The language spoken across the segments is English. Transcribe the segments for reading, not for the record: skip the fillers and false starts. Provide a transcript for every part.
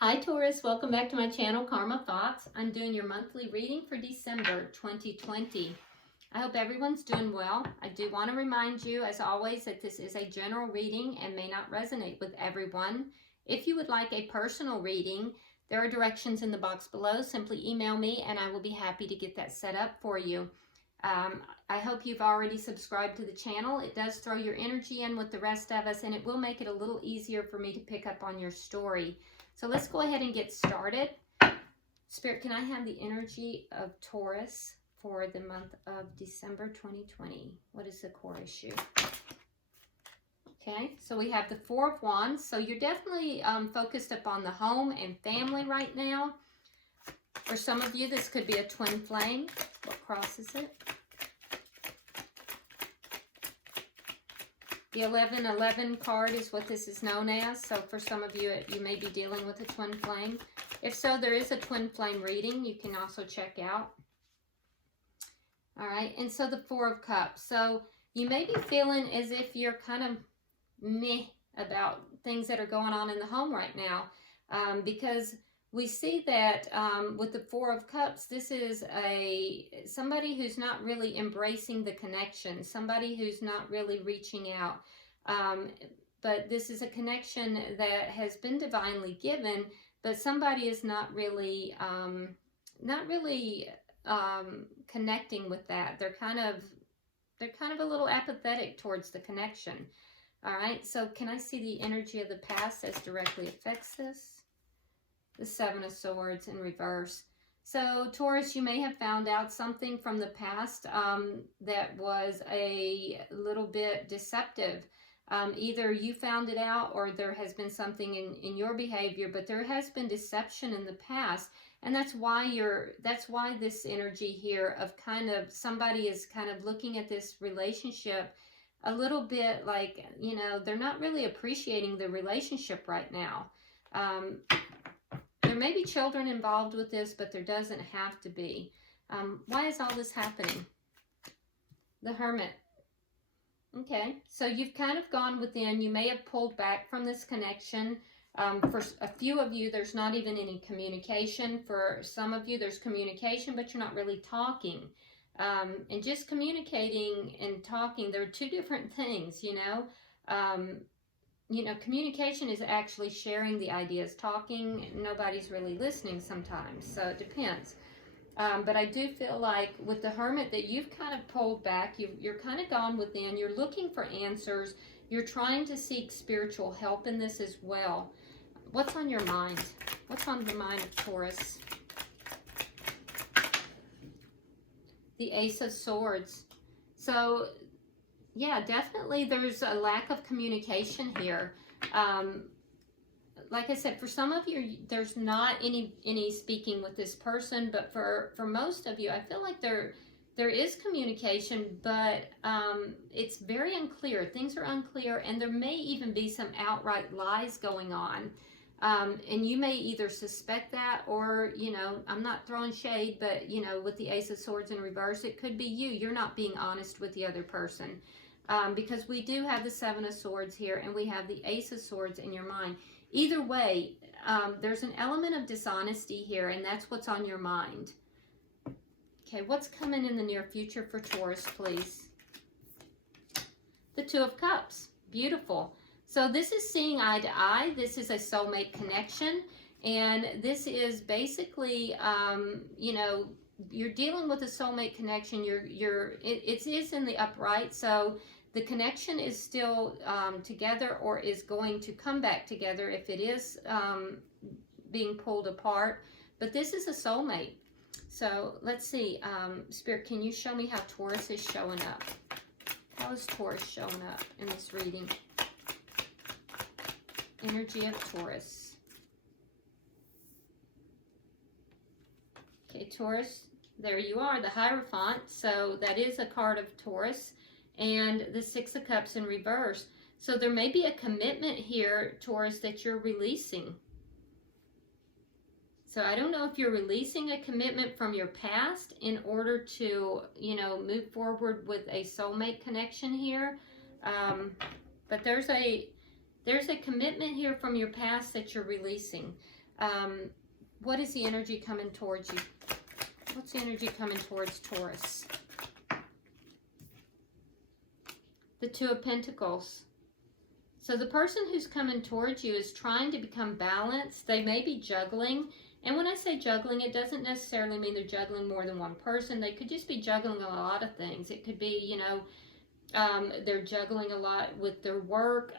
Hi Taurus, welcome back to my channel, Karma Thoughts. I'm doing your monthly reading for December 2020. I hope everyone's doing well. I do want to remind you, as always, that this is a general reading and may not resonate with everyone. If you would like a personal reading, there are directions in the box below. Simply email me and I will be happy to get that set up for you. I hope you've already subscribed to the channel. It does throw your energy in with the rest of us, and it will make it a little easier for me to pick up on your story. So let's go ahead and get started. Spirit, can I have the energy of Taurus for the month of December 2020? What is the core issue? Okay, so we have the Four of Wands. So you're definitely focused upon the home and family right now. For some of you, this could be a twin flame. What crosses it? The 1111 card is what this is known as. So for some of you, you may be dealing with a twin flame. If so, there is a twin flame reading you can also check out. All right, and so the Four of Cups. So you may be feeling as if you're kind of meh about things that are going on in the home right now, because we see that with the Four of Cups, this is somebody who's not really embracing the connection, somebody who's not really reaching out. But this is a connection that has been divinely given, but somebody is not really connecting with that. They're kind of a little apathetic towards the connection. All right, so can I see the energy of the past as directly affects this? The Seven of Swords in reverse. So Taurus, you may have found out something from the past that was a little bit deceptive. Either you found it out or there has been something in your behavior, but there has been deception in the past. And that's why this energy here of somebody is kind of looking at this relationship a little bit like, they're not really appreciating the relationship right now. There may be children involved with this, but there doesn't have to be. Why is all this happening? The Hermit. Okay, so you've kind of gone within. You may have pulled back from this connection. For a few of you, there's not even any communication. For some of you, there's communication, but you're not really talking. And just communicating and talking, they're two different things, communication is actually sharing the ideas. Talking, nobody's really listening sometimes, so it depends. But I do feel like with the Hermit that you've kind of pulled back, you're kind of gone within, you're looking for answers, you're trying to seek spiritual help in this as well. What's on your mind? What's on the mind of Taurus? The Ace of Swords. So yeah, definitely there's a lack of communication here. Like I said, for some of you, there's not any speaking with this person, but for most of you, I feel like there is communication, but it's very unclear. Things are unclear, and there may even be some outright lies going on. And you may either suspect that or, I'm not throwing shade, but, with the Ace of Swords in reverse, it could be you. You're not being honest with the other person. Because we do have the Seven of Swords here and we have the Ace of Swords in your mind. Either way, there's an element of dishonesty here, and that's what's on your mind. Okay, what's coming in the near future for Taurus, please? The Two of Cups. Beautiful. So this is seeing eye to eye. This is a soulmate connection, and this is basically, you're dealing with a soulmate connection. It is in the upright, so the connection is still together, or is going to come back together if it is being pulled apart. But this is a soulmate. So let's see, Spirit, can you show me how Taurus is showing up? How is Taurus showing up in this reading? Energy of Taurus. Okay, Taurus, there you are, the Hierophant. So that is a card of Taurus, and the Six of Cups in reverse. So there may be a commitment here, Taurus, that you're releasing. So I don't know if you're releasing a commitment from your past in order to, move forward with a soulmate connection here. But there's a commitment here from your past that you're releasing. What is the energy coming towards you? What's the energy coming towards Taurus? The Two of Pentacles. So the person who's coming towards you is trying to become balanced. They may be juggling. And when I say juggling, it doesn't necessarily mean they're juggling more than one person. They could just be juggling a lot of things. It could be, you know, they're juggling a lot with their work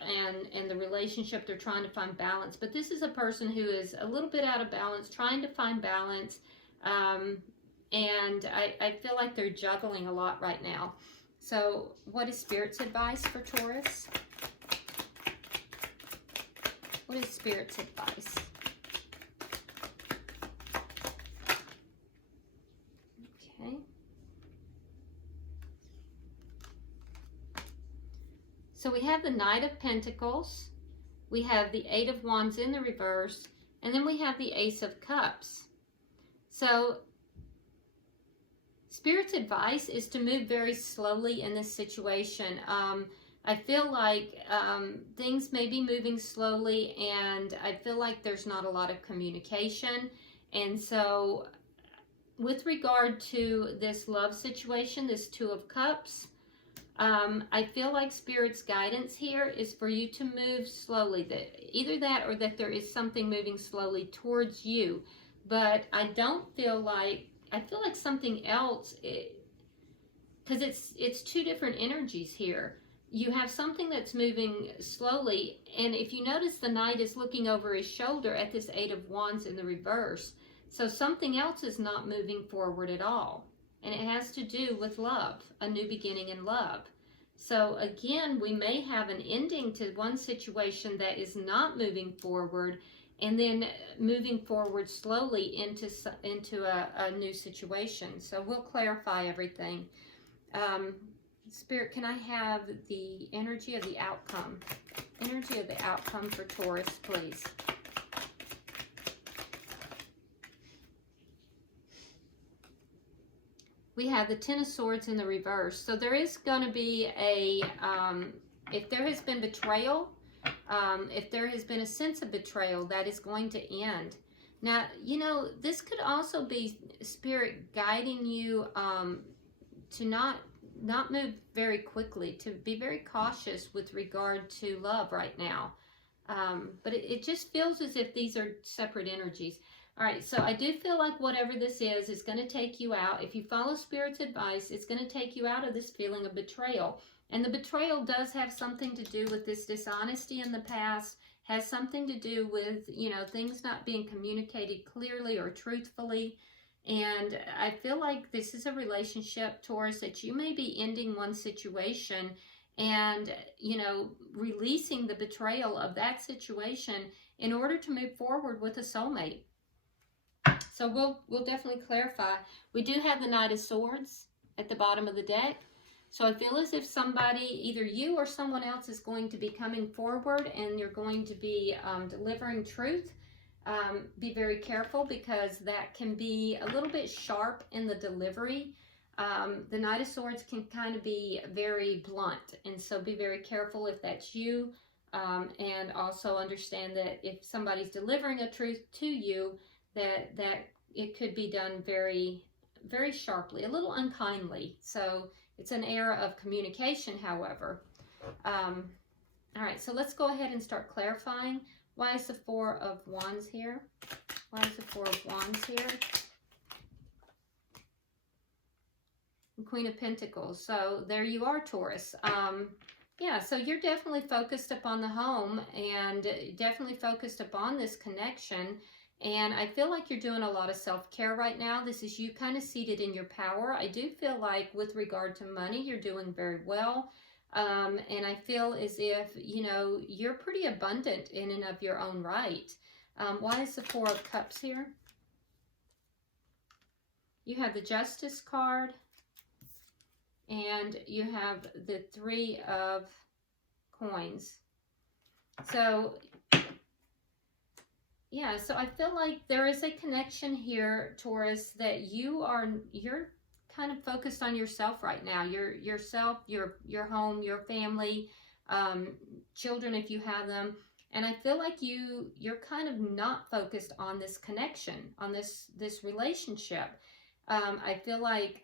and the relationship. They're trying to find balance. But this is a person who is a little bit out of balance, trying to find balance. And I feel like they're juggling a lot right now. So what is Spirit's advice for Taurus? What is Spirit's advice? Okay. So we have the Knight of Pentacles, we have the Eight of Wands in the reverse, and then we have the Ace of Cups. So Spirit's advice is to move very slowly in this situation. I feel like things may be moving slowly, and I feel like there's not a lot of communication. And so with regard to this love situation, this Two of Cups, I feel like Spirit's guidance here is for you to move slowly. That either that or that there is something moving slowly towards you. But I don't feel like, I feel like something else, because it's two different energies here. You have something that's moving slowly, and if you notice, the Knight is looking over his shoulder at this Eight of Wands in the reverse. So something else is not moving forward at all. And it has to do with love, a new beginning in love. So again, we may have an ending to one situation that is not moving forward, and then moving forward slowly into a new situation. So we'll clarify everything. Spirit, can I have the energy of the outcome? Energy of the outcome for Taurus, please. We have the Ten of Swords in the reverse. So there is going to be a, if there has been betrayal, if there has been a sense of betrayal, that is going to end. Now, you know, this could also be Spirit guiding you to not move very quickly, to be very cautious with regard to love right now. But it just feels as if these are separate energies. All right, so I do feel like whatever this is going to take you out. If you follow Spirit's advice, it's going to take you out of this feeling of betrayal. And the betrayal does have something to do with this dishonesty in the past, has something to do with, you know, things not being communicated clearly or truthfully. And I feel like this is a relationship, Taurus, that you may be ending one situation and, you know, releasing the betrayal of that situation in order to move forward with a soulmate. So we'll definitely clarify. We do have the Knight of Swords at the bottom of the deck. So I feel as if somebody, either you or someone else, is going to be coming forward and you're going to be delivering truth. Be very careful, because that can be a little bit sharp in the delivery. The Knight of Swords can kind of be very blunt, and so be very careful if that's you. And also understand that if somebody's delivering a truth to you, that it could be done very, very sharply, a little unkindly. So it's an era of communication, however. All right, so let's go ahead and start clarifying. Why is the Four of Wands here? Why is the Four of Wands here? And Queen of Pentacles. So there you are, Taurus. Yeah, so you're definitely focused upon the home and definitely focused upon this connection. And I feel like you're doing a lot of self-care right now. This is you kind of seated in your power. I do feel like with regard to money, you're doing very well. And I feel as if, you know, you're pretty abundant in and of your own right. Why is the Four of Cups here? You have the Justice card. And you have the Three of Coins. So yeah, so I feel like there is a connection here, Taurus, that you're kind of focused on yourself right now. Yourself, your home, your family, children if you have them. And I feel like you're kind of not focused on this connection, on this relationship. I feel like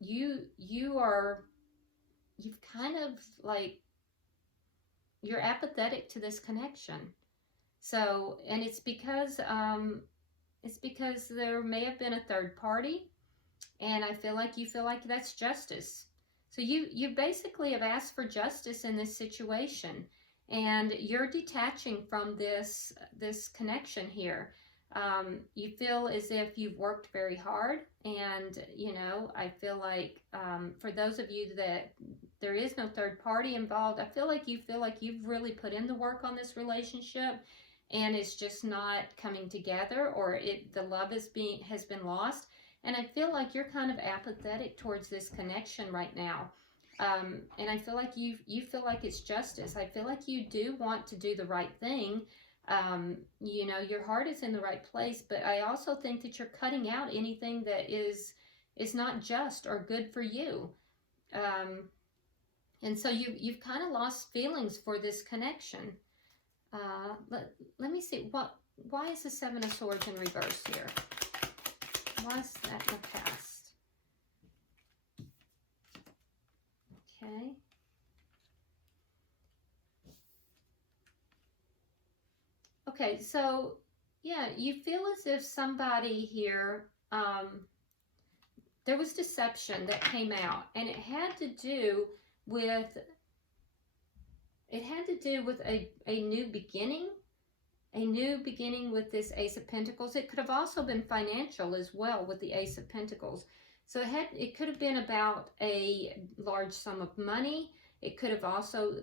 you've kind of like, you're apathetic to this connection. So, and it's because there may have been a third party, and I feel like you feel like that's justice. So you basically have asked for justice in this situation, and you're detaching from this connection here. You feel as if you've worked very hard, and I feel like for those of you that there is no third party involved, I feel like you've really put in the work on this relationship, and it's just not coming together, or the love has been lost. And I feel like you're kind of apathetic towards this connection right now. And I feel like you feel like it's justice. I feel like you do want to do the right thing. Your heart is in the right place, but I also think that you're cutting out anything that is not just or good for you. And so you've kind of lost feelings for this connection. Let me see, why is the Seven of Swords in reverse here? Why is that in the past? Okay. Okay, so yeah, you feel as if somebody here, there was deception that came out, and it had to do with a new beginning. A new beginning with this Ace of Pentacles. It could have also been financial as well with the Ace of Pentacles. So it could have been about a large sum of money. It could have also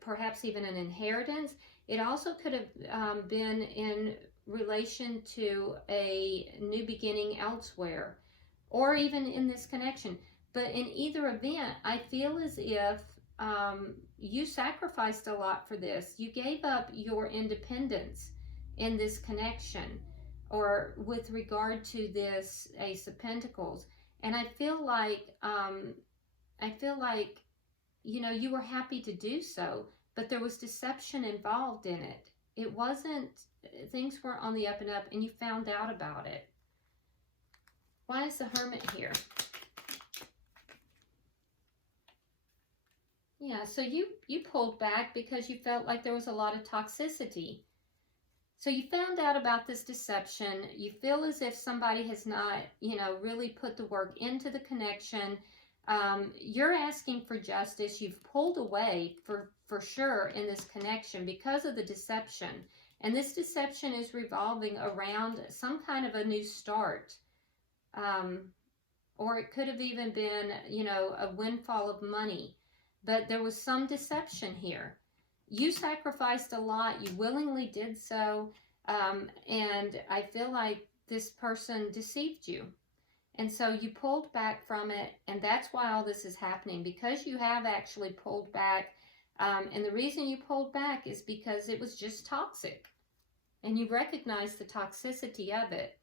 perhaps even an inheritance. It also could have been in relation to a new beginning elsewhere, or even in this connection. But in either event, I feel as if you sacrificed a lot for this. You gave up your independence in this connection, or with regard to this Ace of Pentacles. And I feel like you were happy to do so, but there was deception involved in it. It wasn't, things were on the up and up, and you found out about it. Why is the Hermit here? Yeah, so you pulled back because you felt like there was a lot of toxicity. So you found out about this deception. You feel as if somebody has not, really put the work into the connection. You're asking for justice. You've pulled away for sure in this connection because of the deception. And this deception is revolving around some kind of a new start. Or it could have even been, a windfall of money. But there was some deception here. You sacrificed a lot. You willingly did so. And I feel like this person deceived you. And so you pulled back from it. And that's why all this is happening. Because you have actually pulled back. And the reason you pulled back is because it was just toxic. And you recognize the toxicity of it.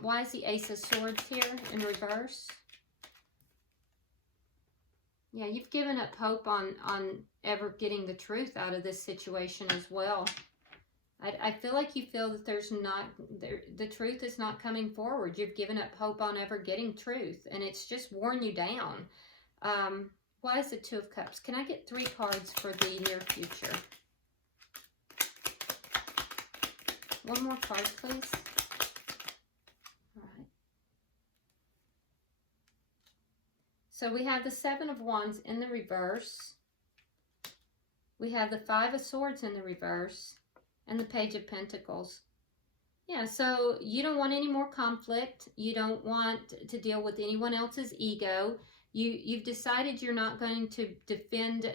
Why is the Ace of Swords here in reverse? Yeah, you've given up hope on ever getting the truth out of this situation as well. I feel like you feel that the truth is not coming forward. You've given up hope on ever getting truth, and it's just worn you down. Why is the Two of Cups? Can I get 3 cards for the near future? One more card, please. All right. So we have the Seven of Wands in the reverse. We have the Five of Swords in the reverse. And the Page of Pentacles. Yeah, so you don't want any more conflict. You don't want to deal with anyone else's ego. You've decided you're not going to defend,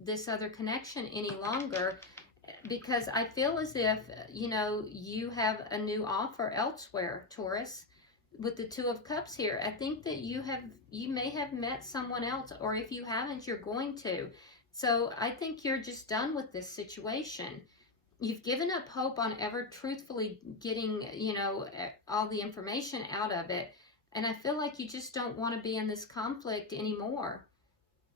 this other connection any longer, because I feel as if, you have a new offer elsewhere, Taurus, with the Two of Cups here. I think that you may have met someone else, or if you haven't, you're going to. So I think you're just done with this situation. You've given up hope on ever truthfully getting, all the information out of it. And I feel like you just don't want to be in this conflict anymore.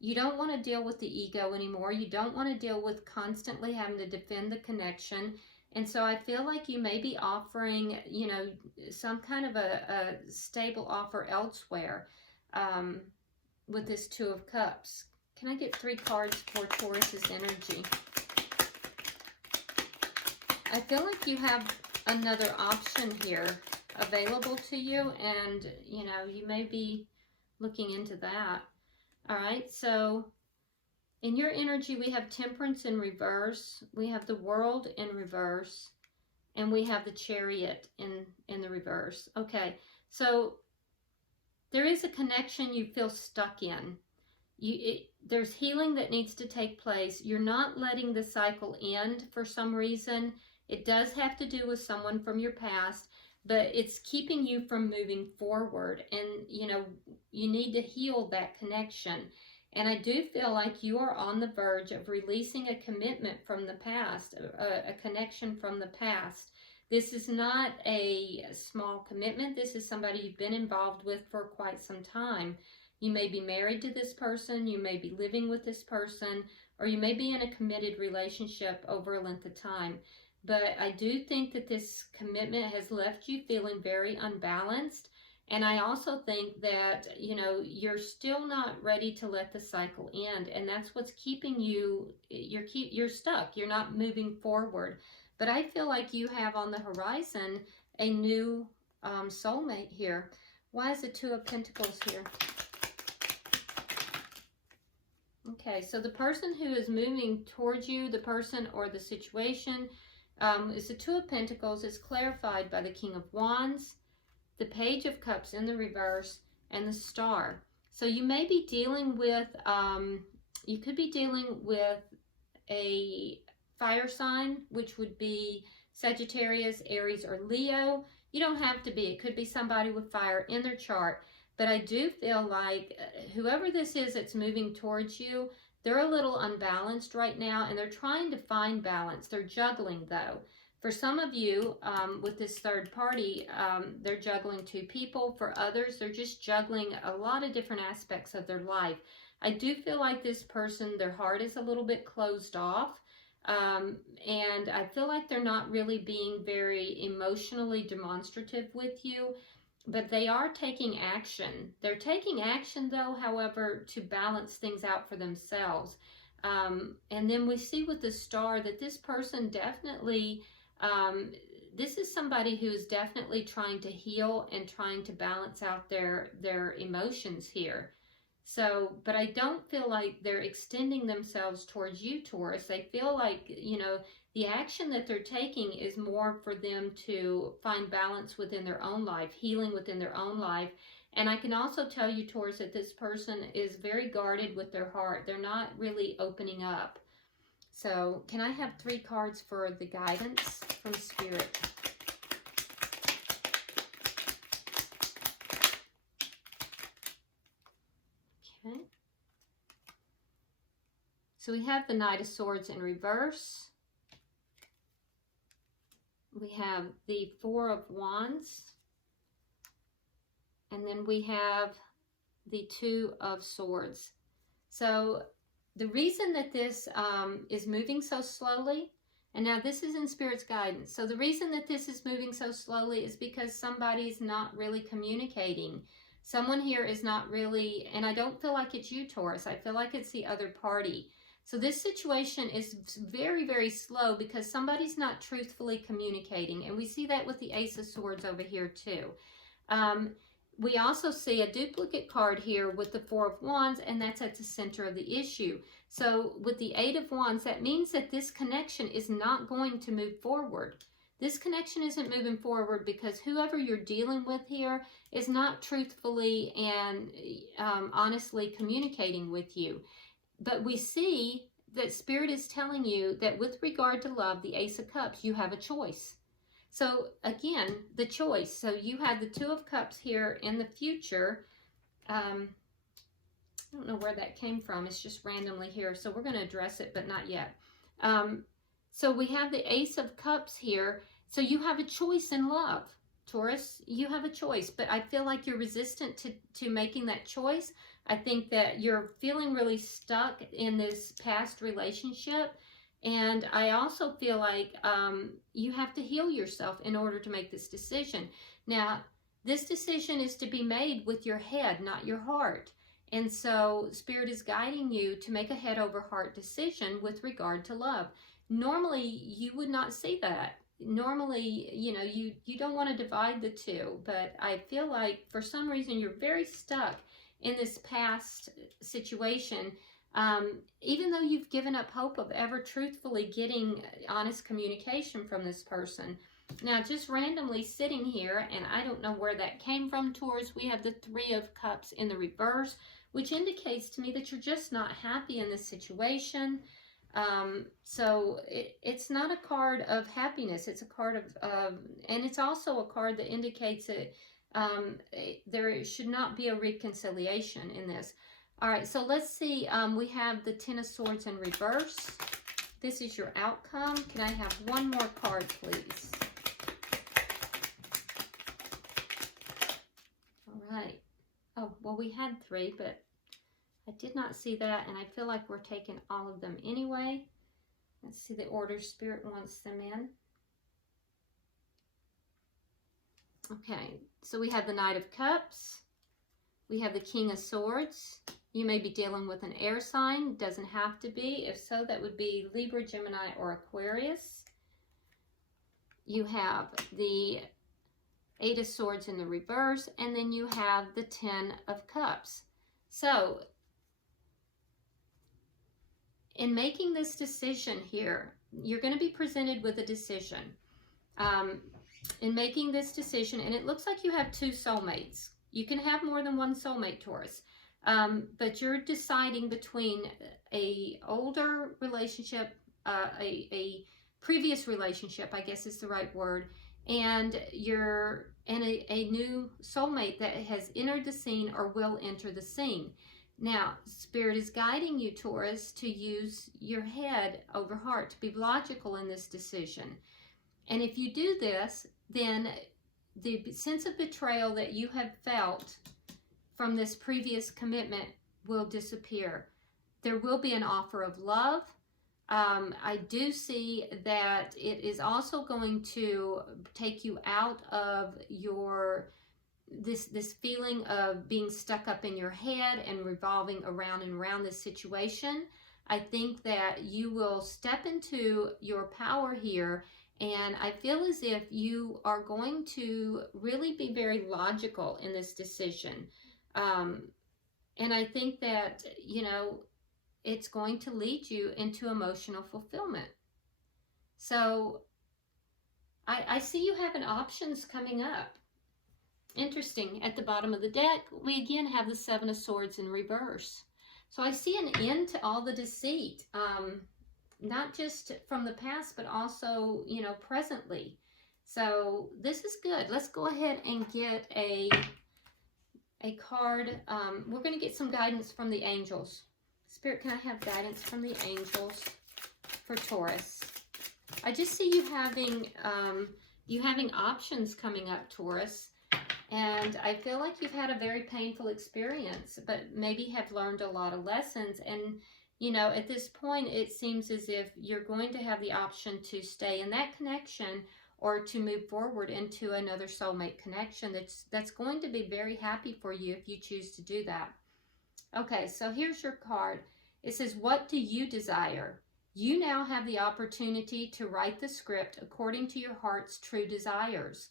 You don't want to deal with the ego anymore. You don't want to deal with constantly having to defend the connection. And so I feel like you may be offering, you know, some kind of a stable offer elsewhere with this Two of Cups. Can I get 3 cards for Taurus's energy? I feel like you have another option here available to you, and, you know, you may be looking into that. All right, so in your energy, we have Temperance in reverse, we have the World in reverse, and we have the Chariot in the reverse. Okay, so there is a connection you feel stuck in. There's healing that needs to take place. You're not letting the cycle end for some reason. It does have to do with someone from your past, but it's keeping you from moving forward. And, you know, you need to heal that connection. And I do feel like you are on the verge of releasing a commitment from the past, a connection from the past. This is not a small commitment. This is somebody you've been involved with for quite some time. You may be married to this person, you may be living with this person, or you may be in a committed relationship over a length of time. But I do think that this commitment has left you feeling very unbalanced. And I also think that, you know, you're still not ready to let the cycle end. And that's what's keeping you, you're stuck. You're not moving forward. But I feel like you have on the horizon a new soulmate here. Why is the Two of Pentacles here? Okay, so the person who is moving towards you, the person or the situation, is the Two of Pentacles. Is clarified by the King of Wands, the Page of Cups in the reverse, and the Star. So you may be dealing with, you could be dealing with a fire sign, which would be Sagittarius, Aries, or Leo. You don't have to be. It could be somebody with fire in their chart. But I do feel like whoever this is that's moving towards you, they're a little unbalanced right now, and they're trying to find balance. They're juggling, though. For some of you, with this third party, they're juggling 2 people. For others, they're just juggling a lot of different aspects of their life. I do feel like this person, their heart is a little bit closed off. And I feel like they're not really being very emotionally demonstrative with you. But they are taking action. They're taking action, though, however, to balance things out for themselves. And then we see with the Star that this person definitely, this is somebody who is definitely trying to heal and trying to balance out their emotions here. So, but I don't feel like they're extending themselves towards you, Taurus. They feel like, you know, the action that they're taking is more for them to find balance within their own life, healing within their own life. And I can also tell you, Taurus, that this person is very guarded with their heart. They're not really opening up. So can I have 3 cards for the guidance from Spirit? Okay. So we have the Knight of Swords in reverse. We have the Four of Wands. And then we have the Two of Swords. So the reason that this is moving so slowly, and now this is in Spirit's guidance. So the reason that this is moving so slowly is because somebody's not really communicating. Someone here is not really, and I don't feel like it's you, Taurus. I feel like it's the other party. So this situation is very, very slow because somebody's not truthfully communicating. And we see that with the Ace of Swords over here too. We also see a duplicate card here with the Four of Wands, and that's at the center of the issue. So with the Eight of Wands, that means that this connection is not going to move forward. This connection isn't moving forward because whoever you're dealing with here is not truthfully and honestly communicating with you. But we see that Spirit is telling you that with regard to love, the Ace of Cups, you have a choice. So again, the choice. So you have the Two of Cups here in the future. I don't know where that came from. It's just randomly here. So we're going to address it, but not yet. So we have the Ace of Cups here. So you have a choice in love. Taurus, you have a choice, but I feel like you're resistant to making that choice. I think that you're feeling really stuck in this past relationship. And I also feel like you have to heal yourself in order to make this decision. Now, this decision is to be made with your head, not your heart. And so Spirit is guiding you to make a head over heart decision with regard to love. Normally, you would not see that. Normally, you know, you don't want to divide the two, but I feel like for some reason you're very stuck in this past situation. Even though you've given up hope of ever truthfully getting honest communication from this person. Now, just randomly sitting here, and I don't know where that came from, Taurus, we have the Three of Cups in the reverse, which indicates to me that you're just not happy in this situation. So it's not a card of happiness. It's a card of, and it's also a card that indicates that there should not be a reconciliation in this. All right, so let's see. We have the Ten of Swords in reverse. This is your outcome. Can I have one more card, please? All right. Oh, well, we had three, but I did not see that, and I feel like we're taking all of them anyway. Let's see the order Spirit wants them in. Okay, so we have the Knight of Cups. We have the King of Swords. You may be dealing with an air sign. Doesn't have to be. If so, that would be Libra, Gemini, or Aquarius. You have the Eight of Swords in the reverse, and then you have the Ten of Cups. So, in making this decision here, you're going to be presented with a decision. In making this decision, and it looks like you have two soulmates. You can have more than one soulmate, Taurus. But you're deciding between a older relationship, a previous relationship, I guess is the right word, and a new soulmate that has entered the scene or will enter the scene. Now, Spirit is guiding you, Taurus, to use your head over heart, to be logical in this decision. And if you do this, then the sense of betrayal that you have felt from this previous commitment will disappear. There will be an offer of love. I do see that it is also going to take you out of your this feeling of being stuck up in your head and revolving around and around this situation. I think that you will step into your power here, and I feel as if you are going to really be very logical in this decision. And I think that, you know, it's going to lead you into emotional fulfillment. So I see you having options coming up. Interesting. At the bottom of the deck, we again have the Seven of Swords in reverse. So I see an end to all the deceit, not just from the past, but also, you know, presently. So this is good. Let's go ahead and get a card. We're going to get some guidance from the angels. Spirit, can I have guidance from the angels for Taurus? I just see you having options coming up, Taurus. And I feel like you've had a very painful experience, but maybe have learned a lot of lessons. And, you know, at this point, it seems as if you're going to have the option to stay in that connection or to move forward into another soulmate connection that's going to be very happy for you if you choose to do that. Okay, so here's your card. It says, what do you desire? You now have the opportunity to write the script according to your heart's true desires.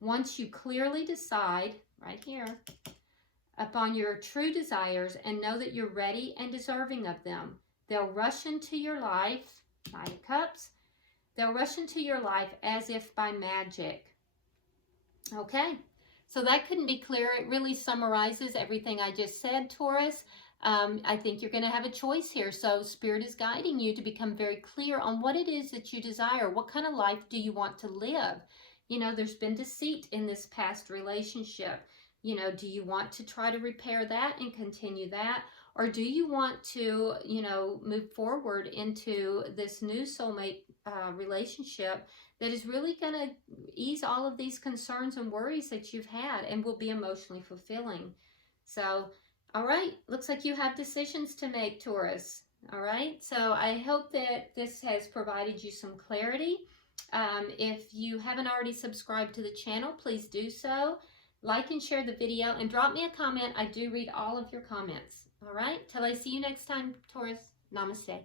Once you clearly decide, right here, upon your true desires and know that you're ready and deserving of them, they'll rush into your life, Knight of Cups, they'll rush into your life as if by magic. Okay, so that couldn't be clearer. It really summarizes everything I just said, Taurus. I think you're going to have a choice here. So Spirit is guiding you to become very clear on what it is that you desire. What kind of life do you want to live? You know, there's been deceit in this past relationship. You know, do you want to try to repair that and continue that? Or do you want to, you know, move forward into this new soulmate relationship that is really going to ease all of these concerns and worries that you've had and will be emotionally fulfilling? So, all right, looks like you have decisions to make, Taurus. All right, so I hope that this has provided you some clarity. If you haven't already subscribed to the channel, please do so. Like and share the video and drop me a comment. I do read all of your comments. All right, till I see you next time, Taurus. Namaste.